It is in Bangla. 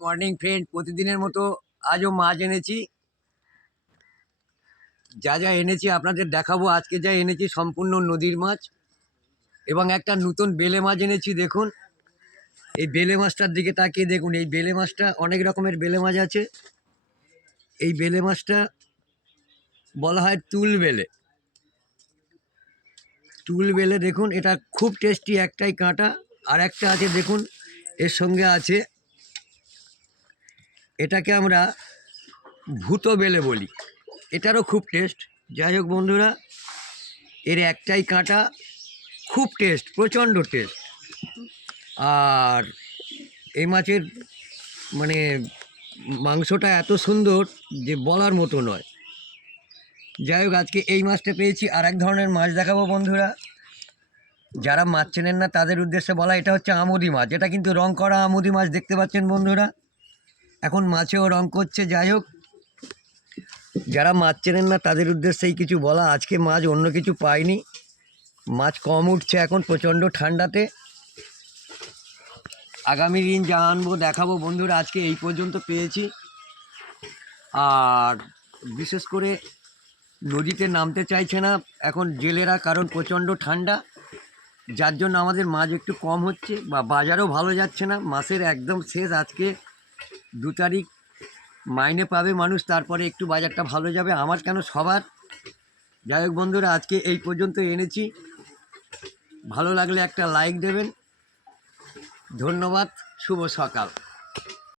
মর্নিং ফ্রেন্ড, প্রতিদিনের মতো আজও মাছ এনেছি। যা যা এনেছি আপনাদের দেখাবো। আজকে যা এনেছি সম্পূর্ণ নদীর মাছ এবং একটা নতুন বেলে মাছ এনেছি। দেখুন এই বেলে মাছটার দিকে তাকিয়ে দেখুন। এই বেলে মাছটা, অনেক রকমের বেলে মাছ আছে। এই বেলে মাছটা বলা হয় তুল বেলে। তুল বেলে দেখুন, এটা খুব টেস্টি। একটাই কাঁটা, আর একটা আছে দেখুন এর সঙ্গে আছে, এটাকে আমরা ভূত বেলে বলি। এটারও খুব টেস্ট। যাই হোক বন্ধুরা, এর একটাই কাঁটা, খুব টেস্ট, প্রচণ্ড টেস্ট। আর এই মাছের মানে মাংসটা এত সুন্দর যে বলার মতো নয়। যাই হোক, আজকে এই মাছটা পেয়েছি। আর এক ধরনের মাছ দেখাবো বন্ধুরা। যারা মাছ চেনেন না তাদের উদ্দেশ্যে বলা, এটা হচ্ছে আমুদি মাছ। এটা কিন্তু রং করা আমুদি মাছ, দেখতে পাচ্ছেন বন্ধুরা। এখন মাছেও রং করছে। যাই হোক, যারা মাছ চেনেন না তাদের উদ্দেশ্যেই কিছু বলা। আজকে মাছ অন্য কিছু পাইনি, মাছ কম উঠছে এখন প্রচণ্ড ঠান্ডাতে। আগামী দিন যা আনবো দেখাবো বন্ধুরা। আজকে এই পর্যন্ত পেয়েছি। আর বিশেষ করে নদীতে নামতে চাইছে না এখন জেলেরা, কারণ প্রচণ্ড ঠান্ডা, যার জন্য আমাদের মাছ একটু কম হচ্ছে, বা বাজারও ভালো যাচ্ছে না। মাসের একদম শেষ, আজকে 2 তারিখ, মাইনে পাবে মানুষ, তারপরে একটু বাজারটা ভালো যাবে, আমার কেন সবার। যাই হোক বন্ধুরা, আজকে এই পর্যন্ত এনেছি। ভালো লাগলে একটা লাইক দেবেন। ধন্যবাদ। শুভ সকাল।